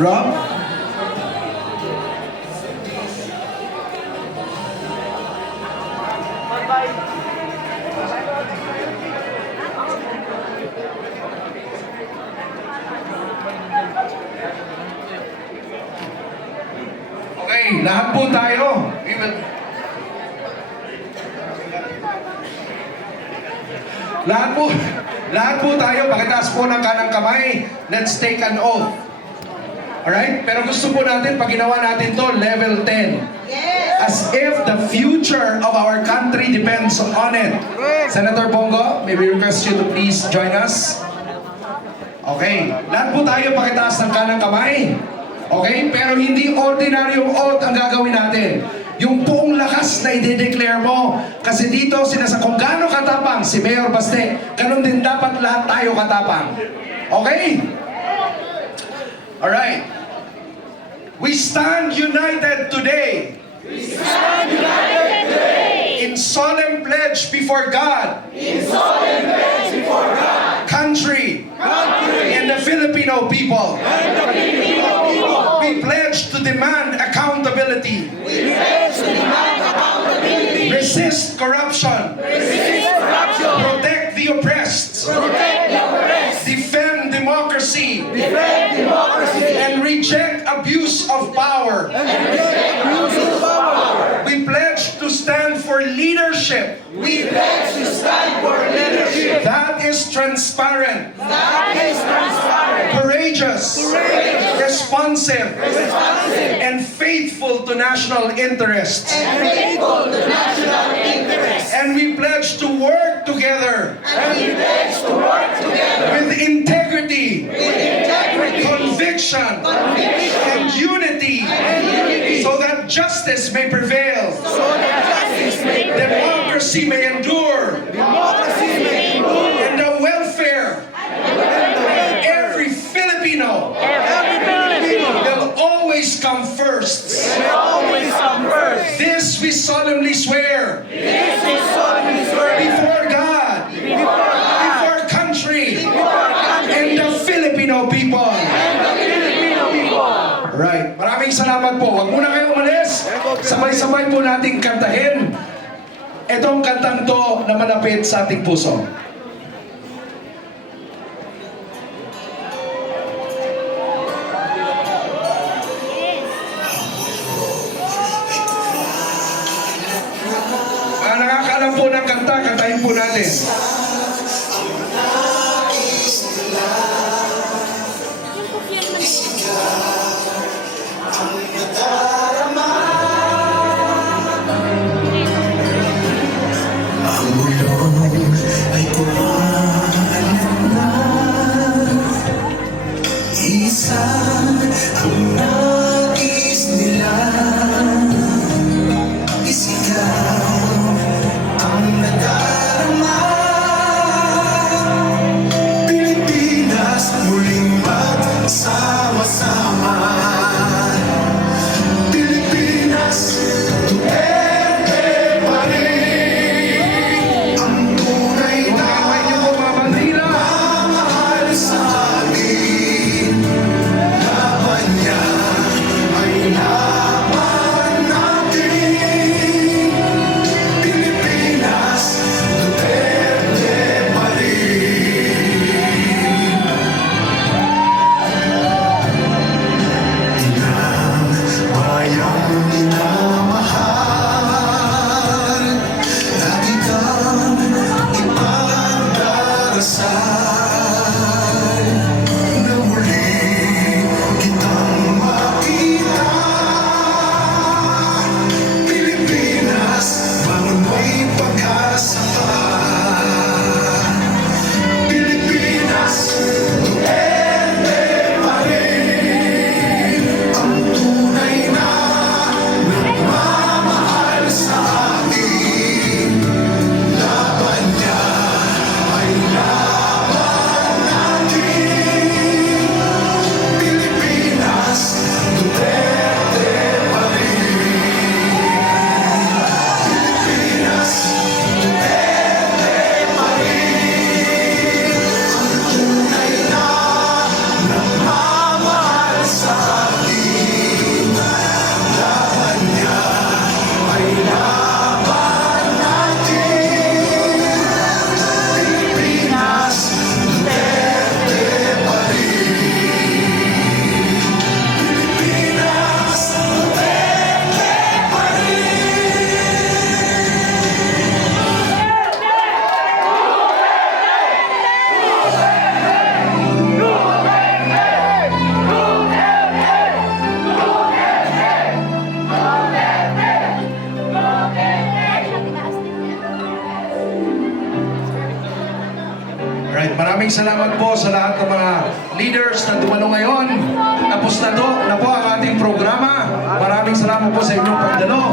Rob? Okay, lahat po tayo. Lahat po tayo, pakitaas po ng kanang kamay. Let's take an oath. Alright? Pero gusto po natin, pag ginawa natin to, level 10. As if the future of our country depends on it. Senator Bongo, may we request you to please join us? Okay. Lahat po tayo, pakitaas ng kanang kamay. Okay? Pero hindi ordinaryong oath ang gagawin natin. Yung buong lakas na i-declare mo. Kasi dito, kung gaano katapang si Mayor Baste, ganun din dapat lahat tayo katapang. Okay? Alright. We stand united today. We stand united today. In solemn pledge before God. In solemn pledge before God. Country. And the Filipino people. And the Filipino people. We pledge to demand accountability. We pledge to demand accountability. Resist corruption. Resist corruption. Protect the oppressed. Protect the oppressed. Defend democracy. Defend democracy. And reject abuse of power. And reject abuse of power. We pledge to stand for leadership. We pledge to stand for leadership. That is transparent. That is transparent. Courageous. Responsive. And faithful to national interests. And faithful to national interests. And we pledge to work together. And we pledge to work together. With integrity. With integrity. Conviction. And unity. So that justice may prevail. So that justice may prevail. Democracy may endure. Democracy may endure. And the welfare. Every Filipino. Will always come first. Will always come first. This we solemnly swear. This is solemnly swear. Before God. Before country. And the Filipino people. And the Filipino people. Right. Maraming salamat po. Huwag muna kayo umalis. Sabay-sabay po nating kantahin itong kantang to na malapit sa ating puso. Nakakaalam po ng kanta, kantahin po natin. salamat po sa lahat ng mga leaders na dumalo ngayon. Tapos na po ang ating programa. Maraming salamat po sa inyong pagdalo.